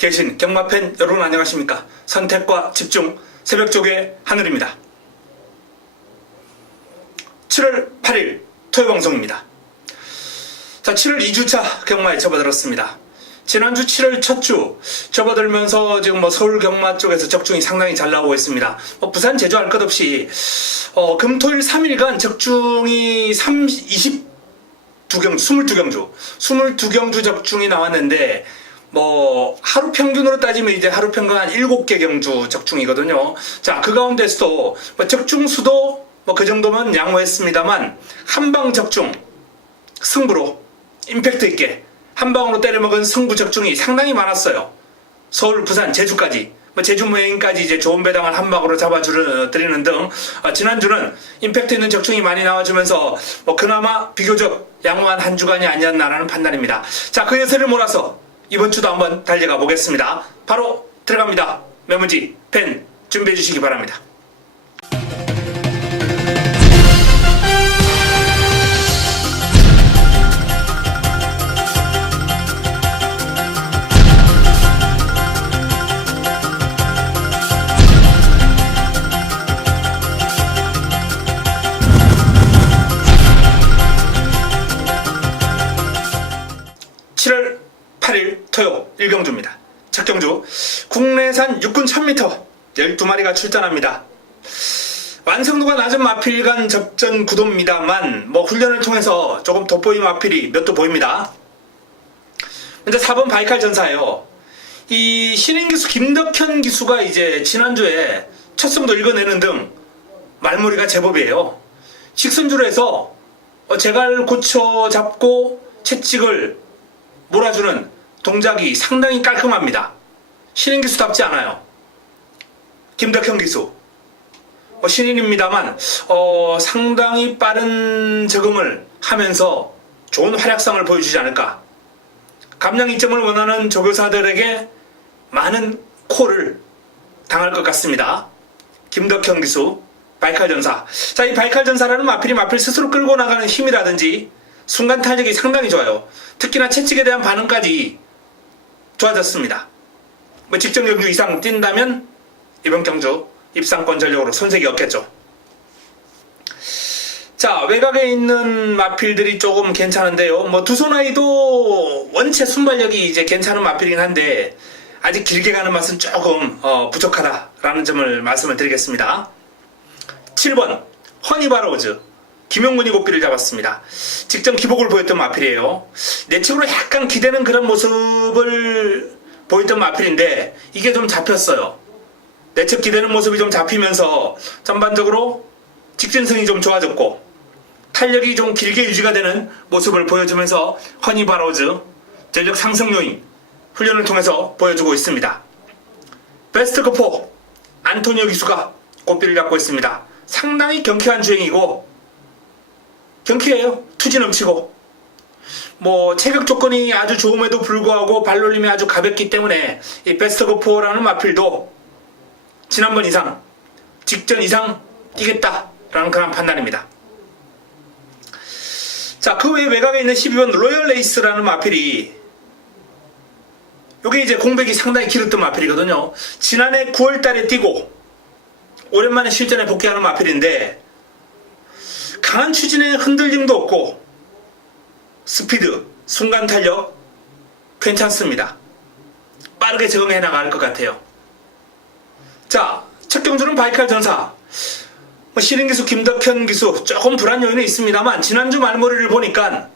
계신 경마팬 여러분 안녕하십니까? 선택과 집중 새벽쪽의 하늘입니다. 7월 8일 토요방송입니다. 자, 7월 2주차 경마에 접어들었습니다. 지난주 7월 첫 주 접어들면서 지금 서울 경마 쪽에서 적중이 상당히 잘 나오고 있습니다. 부산 제주 할 것 없이 금토일 3일간 적중이 22경주 적중이 나왔는데 하루 평균으로 따지면 이제 하루 평균 한 7개 경주 적중이거든요. 자, 그 가운데서도 적중 수도 그 정도면 양호했습니다만 한방 적중 승부로 임팩트 있게 한 방으로 때려먹은 승부 적중이 상당히 많았어요. 서울, 부산, 제주까지 제주 모행까지 이제 좋은 배당을 한 방으로 잡아드리는 등 지난주는 임팩트 있는 적중이 많이 나와주면서 그나마 비교적 양호한 한 주간이 아니었나라는 판단입니다. 자, 그 예세를 몰아서 이번 주도 한번 달려가 보겠습니다. 바로 들어갑니다. 메모지, 펜 준비해 주시기 바랍니다. 토요 1경주입니다. 첫 경주 국내산 육군 1000m 12마리가 출전합니다. 완성도가 낮은 마필간 접전 구도입니다만 훈련을 통해서 조금 돋보이는 마필이 몇 도 보입니다. 먼저 4번 바이칼 전사예요. 이 신인 기수 김덕현 기수가 이제 지난주에 첫 승도 읽어내는 등 말머리가 제법이에요. 직선주로 해서 제갈 고쳐 잡고 채찍을 몰아주는 동작이 상당히 깔끔합니다. 신인 기수답지 않아요. 김덕현 기수 신인입니다만 상당히 빠른 적응을 하면서 좋은 활약상을 보여주지 않을까. 감량 이점을 원하는 조교사들에게 많은 콜을 당할 것 같습니다. 김덕현 기수 바이칼 전사. 자, 이 바이칼 전사라는 마필이 마필 스스로 끌고 나가는 힘이라든지 순간 탄력이 상당히 좋아요. 특히나 채찍에 대한 반응까지 좋아졌습니다. 직전 경주 이상 뛴다면 이번 경주 입상권 전력으로 손색이 없겠죠. 자, 외곽에 있는 마필들이 조금 괜찮은데요. 두손아이도 원체 순발력이 이제 괜찮은 마필이긴 한데 아직 길게 가는 맛은 조금 부족하다라는 점을 말씀을 드리겠습니다. 7번 허니바로우즈 김용문이 고삐를 잡았습니다. 직전 기복을 보였던 마필이에요. 내측으로 약간 기대는 그런 모습을 보였던 마필인데 이게 좀 잡혔어요. 내측 기대는 모습이 좀 잡히면서 전반적으로 직진성이 좀 좋아졌고 탄력이 좀 길게 유지가 되는 모습을 보여주면서 허니바로우즈 전력 상승 요인 훈련을 통해서 보여주고 있습니다. 베스트급4 안토니오 기수가 고삐를 잡고 있습니다. 상당히 경쾌한 주행이고 경쾌해요. 투지 넘치고 체격 조건이 아주 좋음에도 불구하고 발놀림이 아주 가볍기 때문에 이 베스트급4라는 마필도 지난번 이상 직전 이상 뛰겠다라는 그런 판단입니다. 자, 그 외에 외곽에 있는 12번 로열 레이스라는 마필이 요게 이제 공백이 상당히 길었던 마필이거든요. 지난해 9월달에 뛰고 오랜만에 실전에 복귀하는 마필인데 강한 추진에 흔들림도 없고 스피드, 순간 탄력 괜찮습니다. 빠르게 적응해 나갈 것 같아요. 자, 첫 경주는 바이칼 전사 신인 기수 김덕현 기수 조금 불안 요인은 있습니다만 지난주 말머리를 보니까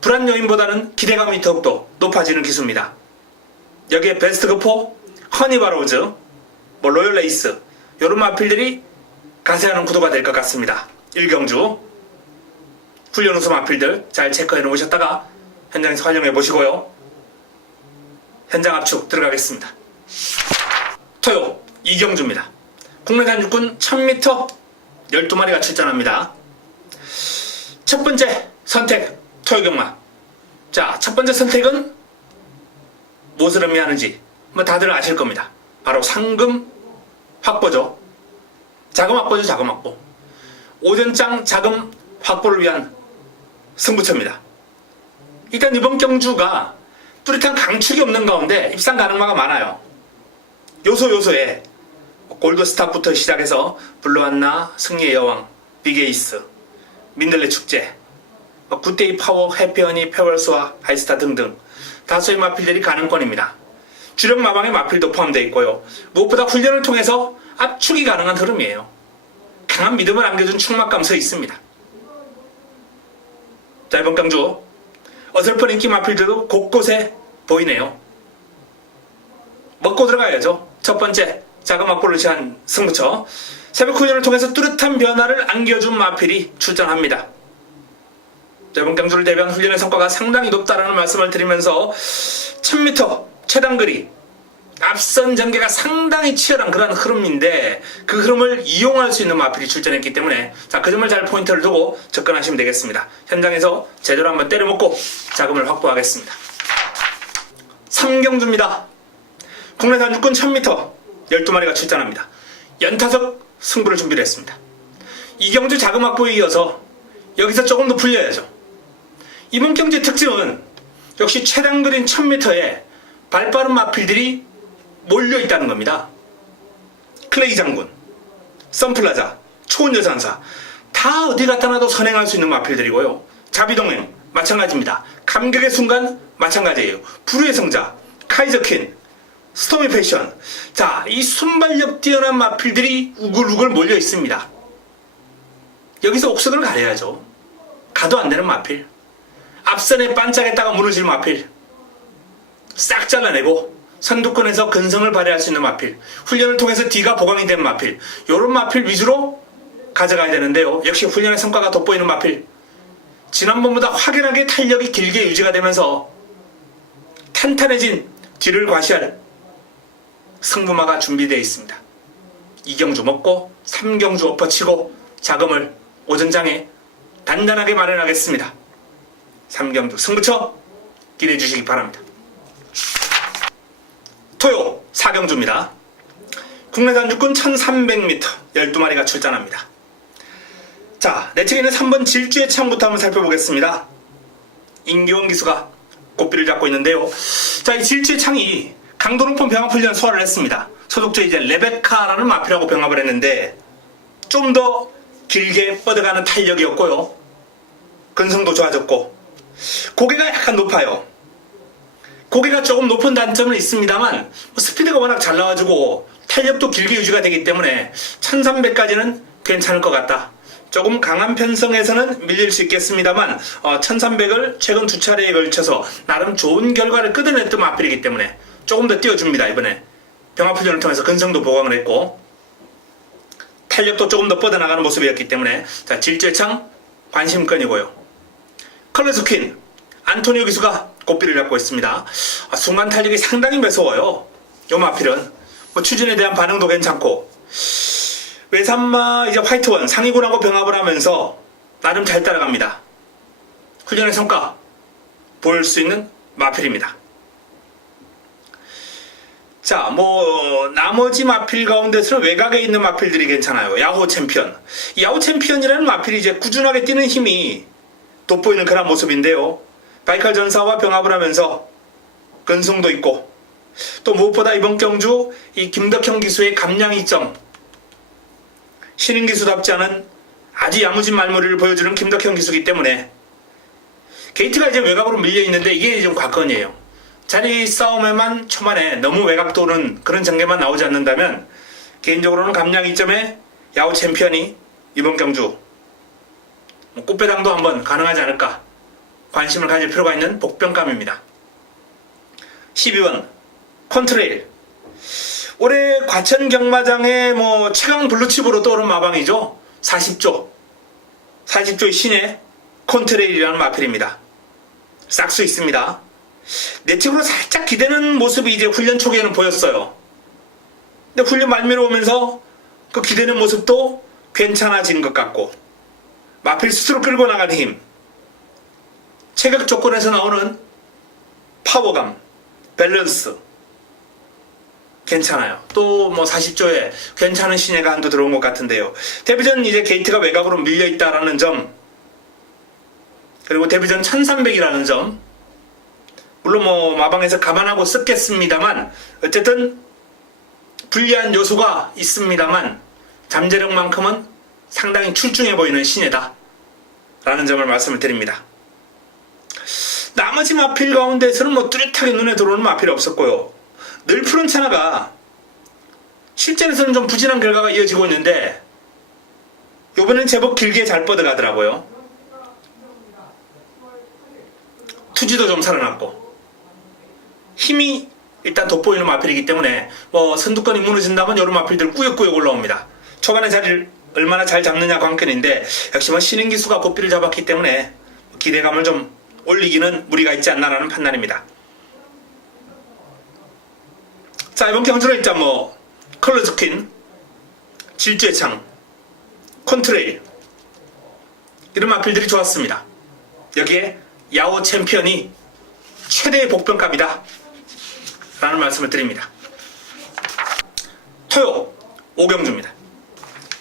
불안 요인보다는 기대감이 더욱더 높아지는 기수입니다. 여기에 베스트급4 허니바로우즈 로열 레이스 이런 마필들이 가세하는 구도가 될 것 같습니다. 1경주 훈련 우수 마필들 잘 체크해 놓으셨다가 현장에서 활용해 보시고요. 현장 압축 들어가겠습니다. 토요 2경주입니다. 국내산 육군 1000m 12마리가 출전합니다. 첫 번째 선택 토요 경마. 자, 첫 번째 선택은 무엇을 의미하는지 다들 아실 겁니다. 바로 상금 확보죠. 자금 확보죠. 자금 확보. 오전장 자금 확보를 위한 승부처입니다. 일단 이번 경주가 뚜렷한 강축이 없는 가운데 입상 가능마가 많아요. 요소에 골드스탑부터 시작해서 블루안나, 승리의 여왕, 빅에이스, 민들레 축제, 굿데이 파워, 해피허니, 페월스와 하이스타 등등 다수의 마필들이 가능권입니다. 주력 마방의 마필도 포함되어 있고요. 무엇보다 훈련을 통해서 압축이 가능한 흐름이에요. 강한 믿음을 안겨준 충막감 서 있습니다. 자, 이번 경주 어설픈 인기 마필들도 곳곳에 보이네요. 먹고 들어가야죠. 첫 번째, 작은 막보를 취한 승부처. 새벽 훈련을 통해서 뚜렷한 변화를 안겨준 마필이 출전합니다. 자, 이번 경주를 대비한 훈련의 성과가 상당히 높다라는 말씀을 드리면서 1000m 최단거리 앞선 전개가 상당히 치열한 그런 흐름인데 그 흐름을 이용할 수 있는 마필이 출전했기 때문에 자, 그 점을 잘 포인트를 두고 접근하시면 되겠습니다. 현장에서 제대로 한번 때려먹고 자금을 확보하겠습니다. 3경주입니다. 국내산 육군 1000m 12마리가 출전합니다. 연타석 승부를 준비를 했습니다. 이 경주 자금 확보에 이어서 여기서 조금 더 풀려야죠. 이번 경주의 특징은 역시 최단거리인 1000m에 발빠른 마필들이 몰려있다는 겁니다. 클레이 장군, 선플라자, 초원여산사 다 어디 갖다 놔도 선행할 수 있는 마필들이고요. 자비동행 마찬가지입니다. 감격의 순간 마찬가지예요. 불후의 성자, 카이저킨, 스토미 패션. 자, 이 순발력 뛰어난 마필들이 우글우글 몰려 있습니다. 여기서 옥석을 가려야죠. 가도 안 되는 마필, 앞선에 반짝했다가 무너질 마필 싹 잘라내고 선두권에서 근성을 발휘할 수 있는 마필, 훈련을 통해서 뒤가 보강이 된 마필, 요런 마필 위주로 가져가야 되는데요. 역시 훈련의 성과가 돋보이는 마필, 지난번보다 확연하게 탄력이 길게 유지가 되면서 탄탄해진 뒤를 과시할 승부마가 준비되어 있습니다. 2경주 먹고 3경주 엎어치고 자금을 오전장에 단단하게 마련하겠습니다. 3경주 승부처 기대해 주시기 바랍니다. 토요 4경주입니다. 국내산 육군 1300m 12마리가 출전합니다. 자, 내측에는 3번 질주의 창부터 한번 살펴보겠습니다. 임기원 기수가 고삐를 잡고 있는데요. 자, 이 질주의 창이 강도 높은 병합훈련 소화를 했습니다. 소속조 이제 레베카라는 마필하고 병합을 했는데 좀 더 길게 뻗어가는 탄력이었고요. 근성도 좋아졌고 고개가 약간 높아요. 고개가 조금 높은 단점은 있습니다만 스피드가 워낙 잘 나와주고 탄력도 길게 유지가 되기 때문에 1300까지는 괜찮을 것 같다. 조금 강한 편성에서는 밀릴 수 있겠습니다만 1300을 최근 2차례에 걸쳐서 나름 좋은 결과를 끌어냈던 마필이기 때문에 조금 더 띄워줍니다. 이번에 병합훈련을 통해서 근성도 보강을 했고 탄력도 조금 더 뻗어나가는 모습이었기 때문에 자, 질주의창 관심권이고요. 컬러스 퀸 안토니오 기수가 고삐를 잡고 있습니다. 순간 탄력이 상당히 매서워요. 요 마필은 추진에 대한 반응도 괜찮고 외산마 이제 화이트원 상위군하고 병합을 하면서 나름 잘 따라갑니다. 훈련의 성과 보일 수 있는 마필입니다. 자, 나머지 마필 가운데서는 외곽에 있는 마필들이 괜찮아요. 야호 챔피언. 이 야호 챔피언이라는 마필이 이제 꾸준하게 뛰는 힘이 돋보이는 그런 모습인데요. 바이칼 전사와 병합을 하면서 근성도 있고 또 무엇보다 이번 경주 이 김덕형 기수의 감량 이점, 신인 기수답지 않은 아주 야무진 말머리를 보여주는 김덕형 기수이기 때문에 게이트가 이제 외곽으로 밀려 있는데 이게 좀 관건이에요. 자리 싸움에만 초반에 너무 외곽 도는 그런 전개만 나오지 않는다면 개인적으로는 감량 이점에 야후 챔피언이 이번 경주 꽃배당도 한번 가능하지 않을까 관심을 가질 필요가 있는 복병감입니다. 12번 컨트레일. 올해 과천 경마장의 최강 블루칩으로 떠오른 마방이죠. 40조의 신의 컨트레일이라는 마필입니다. 싹수 있습니다. 내측으로 살짝 기대는 모습이 이제 훈련 초기에는 보였어요. 근데 훈련 말미로 오면서 그 기대는 모습도 괜찮아진 것 같고 마필 스스로 끌고 나가는 힘, 체격 조건에서 나오는 파워감, 밸런스 괜찮아요. 또 40조에 괜찮은 신예가 한두 들어온 것 같은데요. 데뷔전 이제 게이트가 외곽으로 밀려있다라는 점, 그리고 데뷔전 1300이라는 점, 물론 뭐 마방에서 감안하고 썼겠습니다만 어쨌든 불리한 요소가 있습니다만 잠재력만큼은 상당히 출중해 보이는 신예다 라는 점을 말씀을 드립니다. 나머지 마필 가운데서는 뭐 뚜렷하게 눈에 들어오는 마필이 없었고요. 늘 푸른 차나가 실전에서는 좀 부진한 결과가 이어지고 있는데 요번엔 제법 길게 잘 뻗어가더라고요. 투지도 좀 살아났고 힘이 일단 돋보이는 마필이기 때문에 뭐 선두권이 무너진다면 이런 마필들 꾸역꾸역 올라옵니다. 초반에 자리를 얼마나 잘 잡느냐 관건인데 역시 뭐 신인 기수가 고삐를 잡았기 때문에 기대감을 좀 올리기는 무리가 있지 않나라는 판단입니다. 자, 이번 경주는 일단 뭐 컬러즈 퀸, 질주의 창, 콘트레일 이런 마필들이 좋았습니다. 여기에 야오 챔피언이 최대의 복병감이다 라는 말씀을 드립니다. 토요 오경주입니다.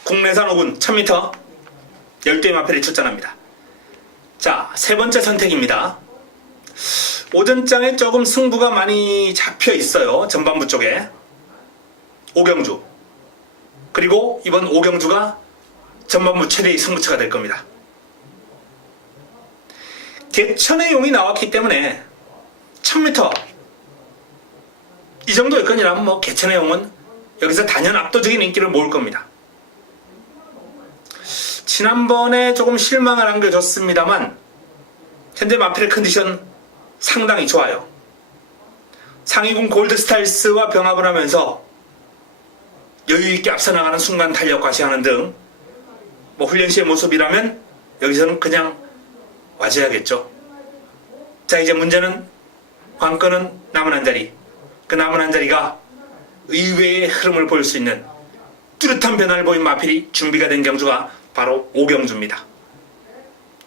국내산 5군 1000m 12의 마필이 출전합니다. 자, 세 번째 선택입니다. 오전장에 조금 승부가 많이 잡혀 있어요. 전반부 쪽에 오경주, 그리고 이번 오경주가 전반부 최대의 승부처가 될 겁니다. 개천의 용이 나왔기 때문에 1000m 이 정도 여건이라면 뭐 개천의 용은 여기서 단연 압도적인 인기를 모을 겁니다. 지난번에 조금 실망을 안겨줬습니다만 현재 마필의 컨디션 상당히 좋아요. 상위군 골드스타일스와 병합을 하면서 여유있게 앞서 나가는 순간 탄력 과시하는 등 뭐 훈련 시의 모습이라면 여기서는 그냥 와줘야겠죠. 자, 이제 문제는 관건은 남은 한 자리, 그 남은 한 자리가 의외의 흐름을 보일 수 있는 뚜렷한 변화를 보인 마필이 준비가 된 경주가 바로 오경주입니다.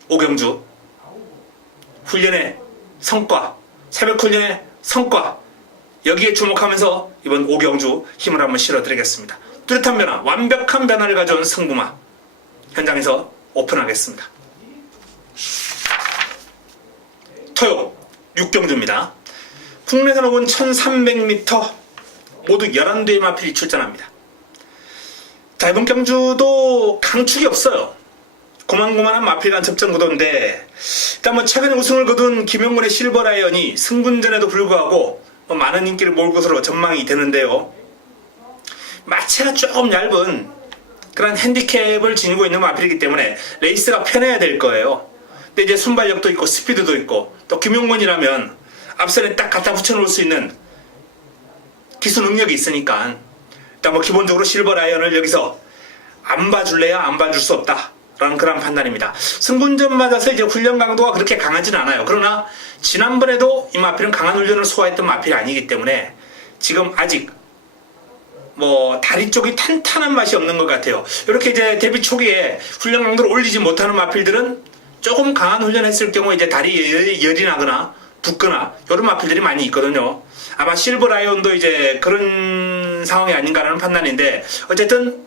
오경주 훈련의 성과, 새벽 훈련의 성과, 여기에 주목하면서 이번 오경주 힘을 한번 실어드리겠습니다. 뚜렷한 변화, 완벽한 변화를 가져온 승부마 현장에서 오픈하겠습니다. 토요 6경주입니다. 국내산 5군 1300m 모두 11대의 마필이 출전합니다. 자, 이번 경주도 강축이 없어요. 고만고만한 마필 간 접전 구도인데 일단 뭐 최근에 우승을 거둔 김영문의 실버라이언이 승군전에도 불구하고 뭐 많은 인기를 모을 것으로 전망이 되는데요. 마체가 조금 얇은 그런 핸디캡을 지니고 있는 마필이기 때문에 레이스가 편해야 될 거예요. 근데 이제 순발력도 있고 스피드도 있고 또 김용문이라면 앞선에 딱 갖다 붙여놓을 수 있는 기수 능력이 있으니까 일단 뭐 기본적으로 실버라이언을 여기서 안 봐줄래야 안 봐줄 수 없다 라는 그런 판단입니다. 승군전 맞아서 이제 훈련 강도가 그렇게 강하진 않아요. 그러나 지난번에도 이 마필은 강한 훈련을 소화했던 마필이 아니기 때문에 지금 아직 뭐 다리 쪽이 탄탄한 맛이 없는 것 같아요. 이렇게 이제 데뷔 초기에 훈련 강도를 올리지 못하는 마필들은 조금 강한 훈련했을 경우 이제 다리 열이 나거나 붓거나 이런 마필들이 많이 있거든요. 아마 실버라이온도 이제 그런 상황이 아닌가라는 판단인데 어쨌든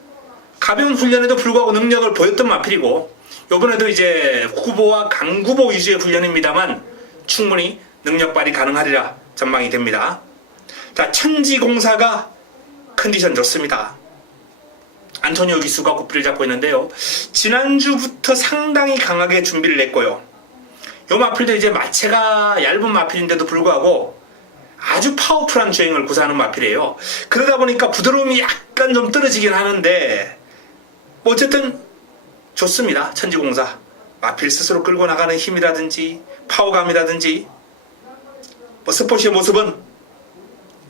가벼운 훈련에도 불구하고 능력을 보였던 마필이고 이번에도 이제 후보와 강구보 위주의 훈련입니다만 충분히 능력 발휘 가능하리라 전망이 됩니다. 자, 천지공사가 컨디션 좋습니다. 안토니오 기수가 고삐를 잡고 있는데요. 지난주부터 상당히 강하게 준비를 했고요. 요 마필도 이제 마체가 얇은 마필인데도 불구하고 아주 파워풀한 주행을 구사하는 마필이에요. 그러다 보니까 부드러움이 약간 좀 떨어지긴 하는데 뭐 어쨌든 좋습니다. 천지공사 마필 스스로 끌고 나가는 힘이라든지 파워감이라든지 뭐 스포츠의 모습은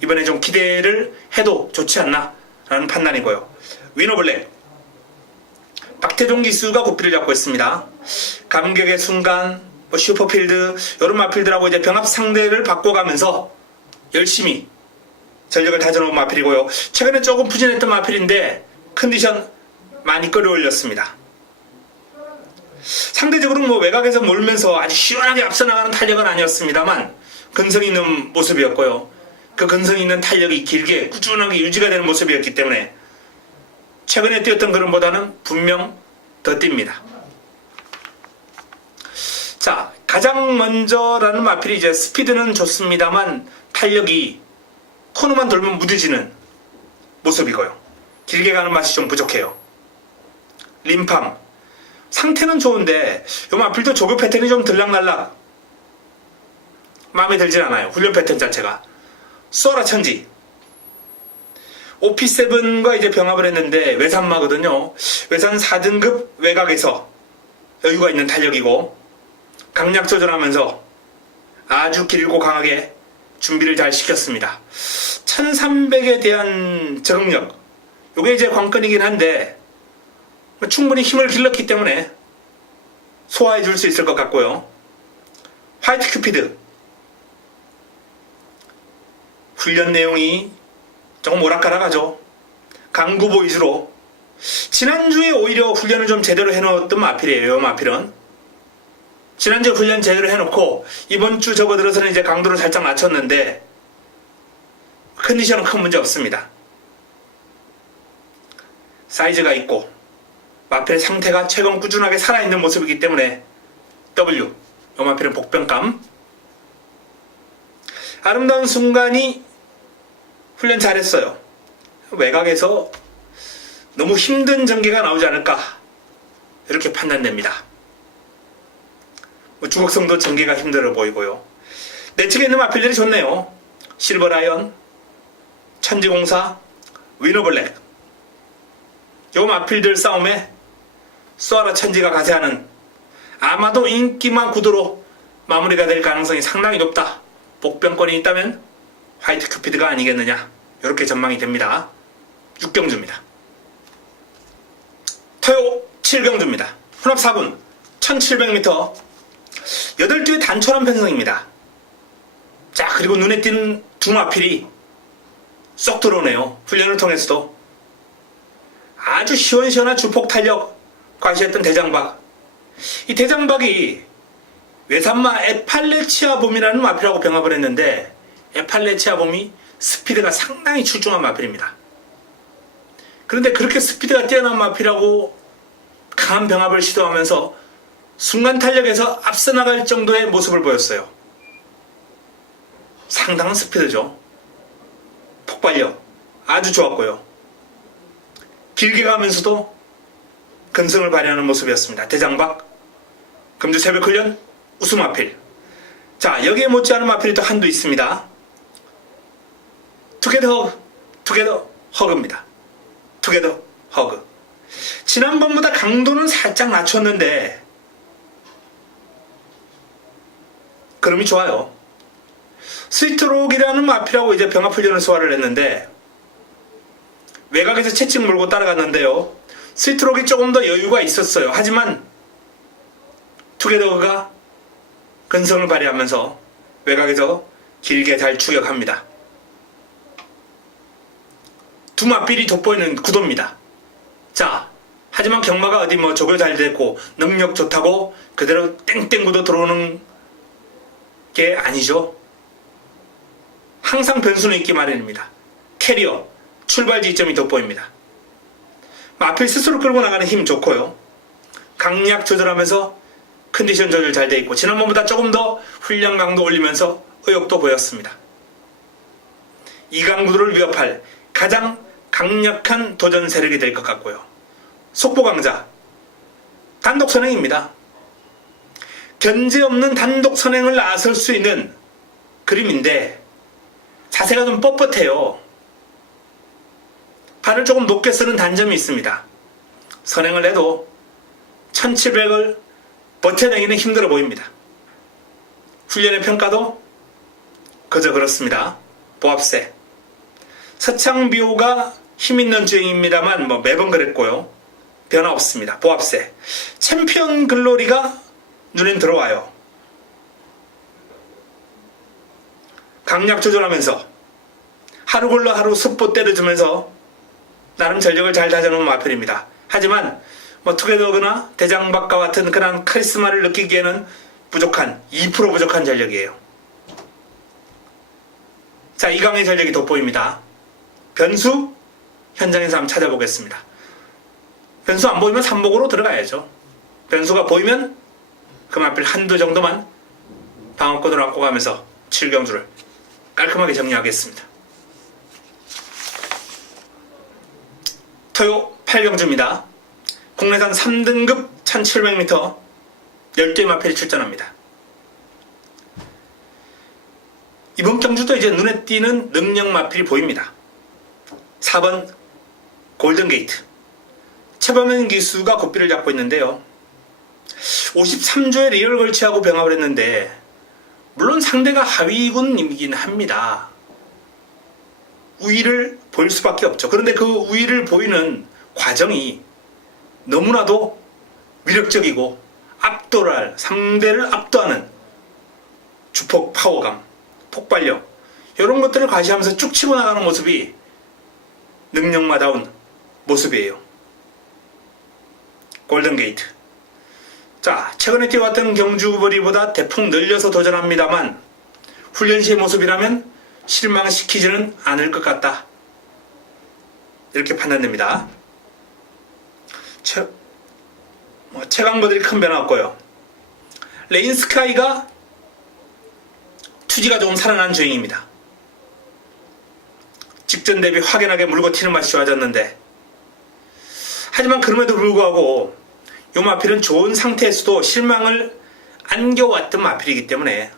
이번에 좀 기대를 해도 좋지 않나 라는 판단이고요. 위너블랙 박태종 기수가 고삐를 잡고 있습니다. 감격의 순간 뭐 슈퍼필드 이런 마필들하고 이제 병합 상대를 바꿔가면서 열심히 전력을 다져놓은 마필이고요. 최근에 조금 부진했던 마필인데 컨디션 많이 끌어올렸습니다. 상대적으로 뭐 외곽에서 몰면서 아주 시원하게 앞서 나가는 탄력은 아니었습니다만 근성 있는 모습이었고요. 그 근성 있는 탄력이 길게 꾸준하게 유지가 되는 모습이었기 때문에 최근에 뛰었던 그런보다는 분명 더 뜁니다. 자, 가장 먼저라는 마필이 이제 스피드는 좋습니다만 탄력이 코너만 돌면 무뎌지는 모습이고요. 길게 가는 맛이 좀 부족해요. 림팜 상태는 좋은데 요 마필도 조교 패턴이 좀 들락날락 마음에 들진 않아요. 훈련 패턴 자체가. 쏘아라 천지 OP7과 이제 병합을 했는데 외산마거든요. 외산 4등급 외곽에서 여유가 있는 탄력이고 강약 조절하면서 아주 길고 강하게 준비를 잘 시켰습니다. 1300에 대한 적응력 요게 이제 관건이긴 한데 충분히 힘을 길렀기 때문에 소화해 줄 수 있을 것 같고요. 화이트 큐피드 훈련 내용이 조금 오락가락하죠. 강구보 위주로 지난주에 오히려 훈련을 좀 제대로 해놓았던 마필이에요. 마필은 지난주에 훈련 제대로 해놓고 이번 주 접어들어서는 이제 강도를 살짝 낮췄는데 컨디션은 큰 문제 없습니다. 사이즈가 있고 마필의 상태가 최근 꾸준하게 살아있는 모습이기 때문에 W 요 마필은 복병감 아름다운 순간이 훈련 잘했어요. 외곽에서 너무 힘든 전개가 나오지 않을까 이렇게 판단됩니다. 주걱성도 전개가 힘들어 보이고요. 내측에 있는 마필들이 좋네요. 실버라이언, 천지공사, 위너블랙 요 마필들 싸움에 쏘아라 천지가 가세하는 아마도 인기만 구도로 마무리가 될 가능성이 상당히 높다. 복병권이 있다면 화이트 큐피드가 아니겠느냐 이렇게 전망이 됩니다. 6경주입니다. 토요 7경주입니다. 혼합 4군 1700m 8두의 단촐한 편성입니다. 자 그리고 눈에 띄는 두 마필이 쏙 들어오네요. 훈련을 통해서도 아주 시원시원한 주폭 탄력 과시했던 대장박. 이 대장박이 외산마 에팔레치아봄이라는 마필하고 병합을 했는데 에팔레치아봄이 스피드가 상당히 출중한 마필입니다. 그런데 그렇게 스피드가 뛰어난 마필하고 강한 병합을 시도하면서 순간 탄력에서 앞서 나갈 정도의 모습을 보였어요. 상당한 스피드죠. 폭발력 아주 좋았고요. 길게 가면서도 근성을 발휘하는 모습이었습니다. 대장박, 금주 새벽 훈련, 우수 마필. 자 여기에 못지않은 마필이 또 한두 있습니다. 투게더 허그입니다. 투게더 허그. 지난번보다 강도는 살짝 낮췄는데 그럼이 좋아요. 스위트록이라는 마필하고 이제 병합 훈련을 소화를 했는데 외곽에서 채찍 물고 따라갔는데요. 스위트록이 조금 더 여유가 있었어요. 하지만 투게더가 근성을 발휘하면서 외곽에서 길게 잘 추격합니다. 두 마필이 돋보이는 구도입니다. 자, 하지만 경마가 어디 뭐 조교 잘 됐고 능력 좋다고 그대로 땡땡 구도 들어오는 게 아니죠. 항상 변수는 있기 마련입니다. 캐리어, 출발 지점이 돋보입니다. 마필 스스로 끌고 나가는 힘 좋고요. 강약 조절하면서 컨디션 조절 잘 돼 있고 지난번보다 조금 더 훈련 강도 올리면서 의욕도 보였습니다. 이강구도를 위협할 가장 강력한 도전 세력이 될 것 같고요. 속보 강자 단독 선행입니다. 견제 없는 단독 선행을 나설 수 있는 그림인데 자세가 좀 뻣뻣해요. 발을 조금 높게 쓰는 단점이 있습니다. 선행을 해도 1700을 버텨내기는 힘들어 보입니다. 훈련의 평가도 그저 그렇습니다. 보합세 서창비호가 힘있는 주행입니다만 뭐 매번 그랬고요. 변화 없습니다. 보합세 챔피언 글로리가 눈엔 들어와요. 강약 조절하면서 하루 걸러 하루 습보 때려주면서 나름 전력을 잘 다져놓은 마필입니다. 하지만 뭐 투게더거나 대장박과 같은 그런 카리스마를 느끼기에는 부족한 2% 부족한 전력이에요. 자, 이강의 전력이 돋보입니다. 변수 현장에서 한번 찾아보겠습니다. 변수 안 보이면 삼목으로 들어가야죠. 변수가 보이면 그 마필 한두 정도만 방어권을 안고 가면서 7경주를 깔끔하게 정리하겠습니다. 토요 8경주입니다. 국내산 3등급 1700m 10개 마필이 출전합니다. 이번 경주도 이제 눈에 띄는 능력 마필이 보입니다. 4번 골든게이트. 최범현 기수가 고삐를 잡고 있는데요. 53조에 리얼 걸치하고 병합을 했는데 물론 상대가 하위군이긴 합니다. 우위를 보일 수밖에 없죠. 그런데 그 우위를 보이는 과정이 너무나도 위력적이고 압도할, 상대를 압도하는 주폭 파워감, 폭발력 이런 것들을 과시하면서 쭉 치고 나가는 모습이 능력마다운 모습이에요. 골든게이트. 자, 최근에 뛰어왔던 경주거리보다 대폭 늘려서 도전합니다만 훈련 시의 모습이라면 실망시키지는 않을 것 같다. 이렇게 판단됩니다. 최강버들이 큰 변화 없고요. 레인스카이가 투지가 조금 살아난 주행입니다. 직전 대비 확연하게 물고 튀는 맛이 좋아졌는데 하지만 그럼에도 불구하고 이 마필은 좋은 상태에서도 실망을 안겨왔던 마필이기 때문에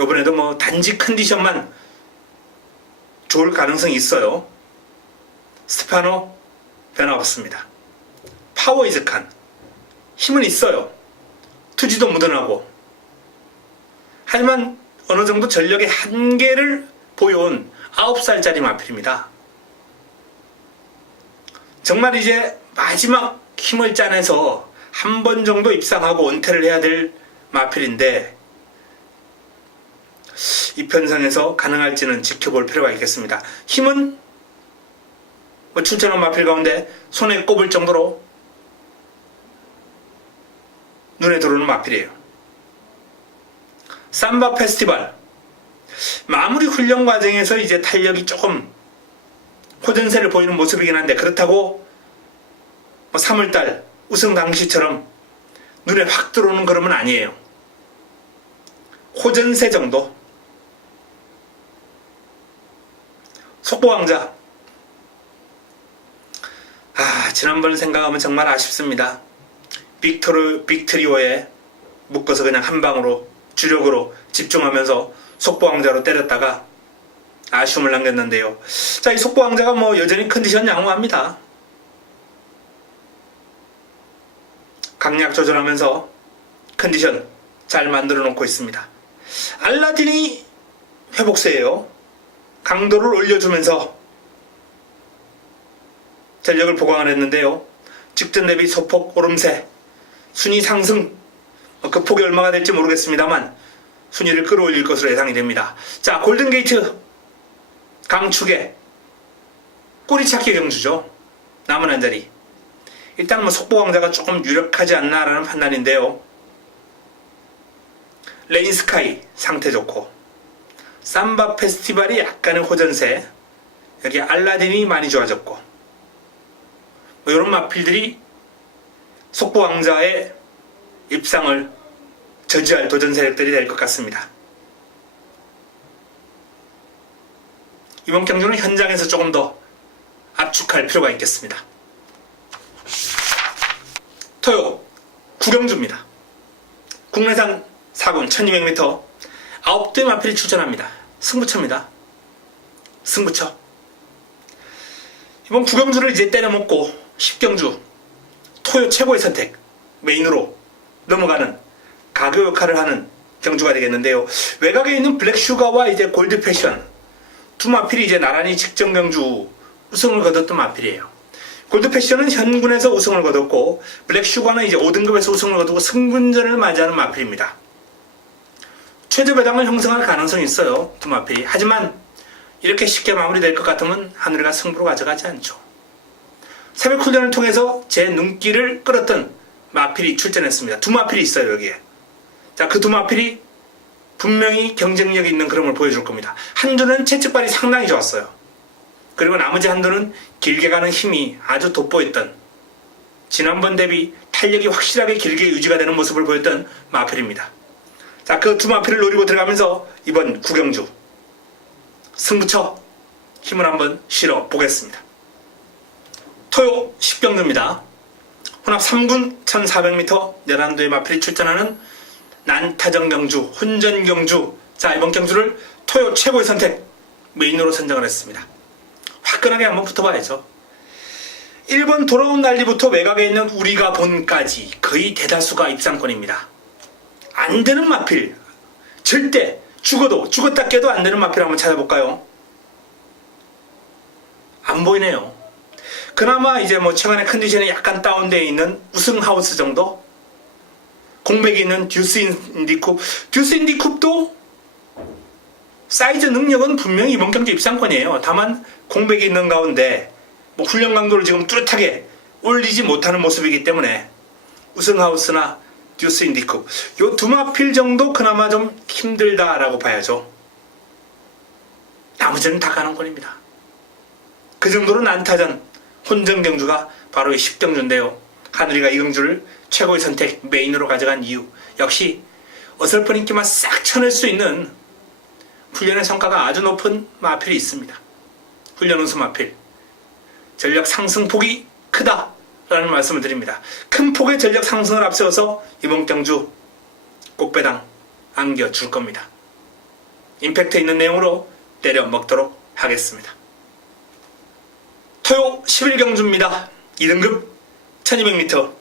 이번에도 뭐 단지 컨디션만 좋을 가능성이 있어요. 스테파노 변화 없습니다. 파워 이즈칸 힘은 있어요. 투지도 묻어나고 하지만 어느 정도 전력의 한계를 보여온 9살짜리 마필입니다. 정말 이제 마지막 힘을 짜내서 한 번 정도 입상하고 은퇴를 해야 될 마필인데 이 편성에서 가능할지는 지켜볼 필요가 있겠습니다. 힘은 뭐 출전한 마필 가운데 손에 꼽을 정도로 눈에 들어오는 마필이에요. 삼바 페스티벌 마무리 훈련 과정에서 이제 탄력이 조금 호전세를 보이는 모습이긴 한데 그렇다고 뭐 3월달 우승 당시처럼 눈에 확 들어오는 그림은 아니에요. 호전세 정도. 속보왕자. 지난번을 생각하면 정말 아쉽습니다. 빅트리오에 묶어서 그냥 한 방으로 주력으로 집중하면서 속보왕자로 때렸다가 아쉬움을 남겼는데요. 자, 이 속보왕자가 뭐 여전히 컨디션 양호합니다. 강약 조절하면서 컨디션 잘 만들어 놓고 있습니다. 알라딘이 회복세예요. 강도를 올려주면서 전력을 보강을 했는데요. 직전 대비 소폭 오름세, 순위 상승, 그 폭이 얼마가 될지 모르겠습니다만 순위를 끌어올릴 것으로 예상이 됩니다. 자, 골든게이트 강축의 꼬리찾기 경주죠. 남은 한 자리. 일단 뭐 속보왕자가 조금 유력하지 않나라는 판단인데요. 레인스카이 상태 좋고 삼바 페스티벌이 약간의 호전세, 여기 알라딘이 많이 좋아졌고 뭐 이런 마필들이 속보왕자의 입상을 저지할 도전 세력들이 될 것 같습니다. 이번 경주는 현장에서 조금 더 압축할 필요가 있겠습니다. 토요 9경주입니다. 국내산 4군 1200m 9대 마필이 출전합니다. 승부처입니다. 승부처. 이번 9경주를 이제 때려먹고 10경주 토요 최고의 선택 메인으로 넘어가는 가교 역할을 하는 경주가 되겠는데요. 외곽에 있는 블랙슈가와 이제 골드패션 두 마필이 이제 나란히 직전 경주 우승을 거뒀던 마필이에요. 골드패션은 현군에서 우승을 거뒀고 블랙슈가는 이제 5등급에서 우승을 거두고 승분전을 맞이하는 마필입니다. 최저 배당을 형성할 가능성이 있어요. 두 마필이. 하지만 이렇게 쉽게 마무리될 것 같으면 하늘이가 승부로 가져가지 않죠. 새벽 훈련을 통해서 제 눈길을 끌었던 마필이 출전했습니다. 두 마필이 있어요, 여기에. 자, 그 두 마필이 분명히 경쟁력이 있는 그림을 보여줄 겁니다. 한두는 채찍발이 상당히 좋았어요. 그리고 나머지 한두는 길게 가는 힘이 아주 돋보였던, 지난번 대비 탄력이 확실하게 길게 유지가 되는 모습을 보였던 마필입니다. 자, 그 두 마필을 노리고 들어가면서 이번 구경주 승부처 힘을 한번 실어 보겠습니다. 토요 10경주입니다. 혼합 3군 1400m 내란도의 마필이 출전하는 난타전 경주, 혼전 경주. 자, 이번 경주를 토요 최고의 선택 메인으로 선정을 했습니다. 화끈하게 한번 붙어봐야죠. 1번 돌아온 난리부터 외곽에 있는 우리가 본까지 거의 대다수가 입상권입니다. 안 되는 마필, 절대 죽었다 깨도 안 되는 마필 한번 찾아볼까요? 안 보이네요. 그나마 이제 뭐 최근에 컨디션이 약간 다운되어 있는 우승하우스 정도? 공백이 있는 듀스 인디쿱. 듀스 인디쿱도 사이즈 능력은 분명히 이번 경주 입상권이에요. 다만 공백이 있는 가운데 뭐 훈련 강도를 지금 뚜렷하게 올리지 못하는 모습이기 때문에 우승하우스나 듀스 인디쿱 요 두 마필 정도 그나마 좀 힘들다라고 봐야죠. 나머지는 다 가능권입니다. 그 정도로 난타전 혼전 경주가 바로 이 10경주인데요. 하늘이가 이 경주를 최고의 선택 메인으로 가져간 이유 역시 어설픈 인기만 싹 쳐낼 수 있는 훈련의 성과가 아주 높은 마필이 있습니다. 훈련 우수 마필 전력 상승폭이 크다라는 말씀을 드립니다. 큰 폭의 전력 상승을 앞세워서 이번 경주 꽃배당 안겨줄 겁니다. 임팩트 있는 내용으로 때려 먹도록 하겠습니다. 토요 11경주입니다. 2등급 1200m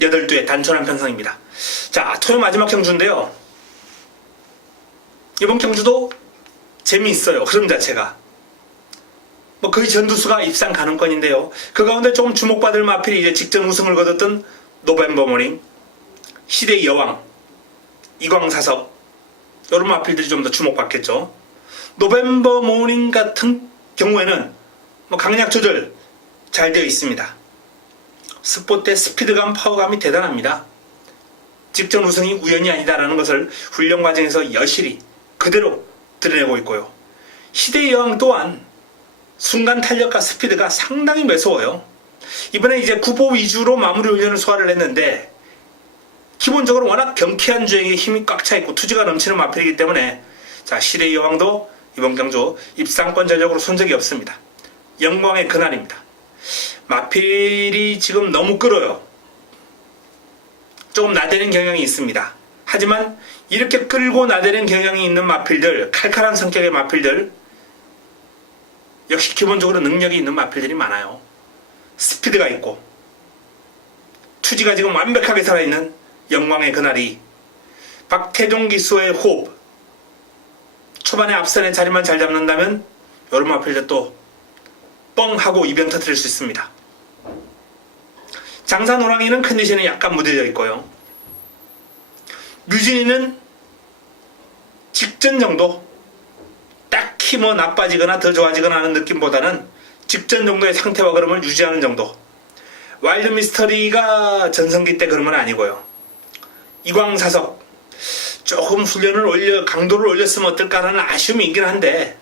8두의 단촐한 편성입니다. 자, 토요 마지막 경주인데요. 이번 경주도 재미있어요. 흐름 자체가. 뭐 거의 전두수가 입상 가능권인데요. 그 가운데 조금 주목받을 마필이 이제 직전 우승을 거뒀던 노벤버 모닝, 시대의 여왕, 이광사석 이런 마필들이 좀 더 주목받겠죠. 노벤버 모닝 같은 경우에는 뭐 강약 조절 잘 되어 있습니다. 스포 때 스피드감, 파워감이 대단합니다. 직전 우승이 우연이 아니다라는 것을 훈련 과정에서 여실히 그대로 드러내고 있고요. 시대의 여왕 또한 순간 탄력과 스피드가 상당히 매서워요. 이번에 이제 구보 위주로 마무리 훈련을 소화를 했는데 기본적으로 워낙 경쾌한 주행에 힘이 꽉 차 있고 투지가 넘치는 마필이기 때문에 자, 시대의 여왕도 이번 경주 입상권 전적으로 손색이 없습니다. 영광의 그날입니다. 마필이 지금 너무 끌어요. 조금 나대는 경향이 있습니다. 하지만 이렇게 끌고 나대는 경향이 있는 마필들, 칼칼한 성격의 마필들 역시 기본적으로 능력이 있는 마필들이 많아요. 스피드가 있고 투지가 지금 완벽하게 살아있는 영광의 그날이 박태종 기수의 호흡 초반에 앞선의 자리만 잘 잡는다면 이런 마필들 또 뻥 하고 이변 터뜨릴 수 있습니다. 장산 호랑이는 컨디션이 약간 무뎌져 있고요. 뮤진이는 직전 정도 딱히 뭐 나빠지거나 더 좋아지거나 하는 느낌보다는 직전 정도의 상태와 걸음을 유지하는 정도. 와일드 미스터리가 전성기 때 걸음은 아니고요. 이광사석 조금 훈련을 강도를 올렸으면 어떨까 하는 아쉬움이 있긴 한데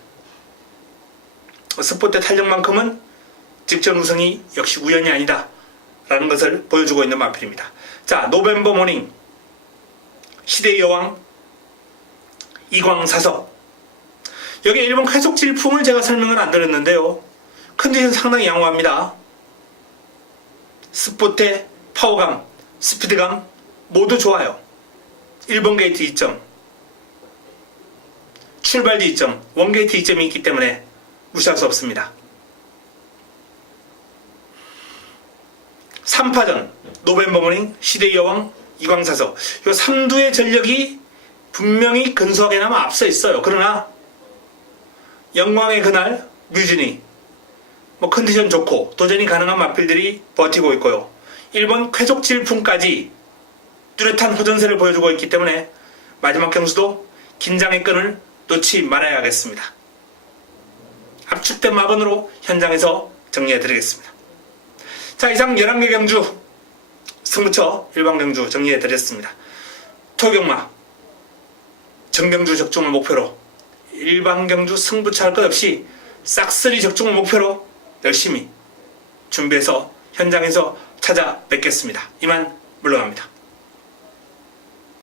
스포 때 탄력만큼은 직전 우승이 역시 우연이 아니다 라는 것을 보여주고 있는 마필입니다. 자, 노벤버 모닝, 시대의 여왕, 이광사석 여기 일본 쾌속 질풍을 제가 설명을 안 드렸는데요. 컨디션 상당히 양호합니다. 스포 때 파워감, 스피드감 모두 좋아요. 1번 게이트 2점, 출발 뒤 2점, 원게이트 2점이 있기 때문에 무시할 수 없습니다. 3파전 노벤버 모닝, 시대의 여왕, 이광사석 이 3두의 전력이 분명히 근소하게나마 앞서 있어요. 그러나 영광의 그날 뮤진이 뭐 컨디션 좋고 도전이 가능한 마필들이 버티고 있고요. 1번 쾌속 질풍까지 뚜렷한 호전세를 보여주고 있기 때문에 마지막 경수도 긴장의 끈을 놓지 말아야겠습니다. 압축된 마번으로 현장에서 정리해드리겠습니다. 자, 이상 11개 경주 승부처 일반 경주 정리해드렸습니다. 토경마 정경주 적중을 목표로 일반 경주 승부처 할 것 없이 싹쓸이 적중을 목표로 열심히 준비해서 현장에서 찾아뵙겠습니다. 이만 물러갑니다.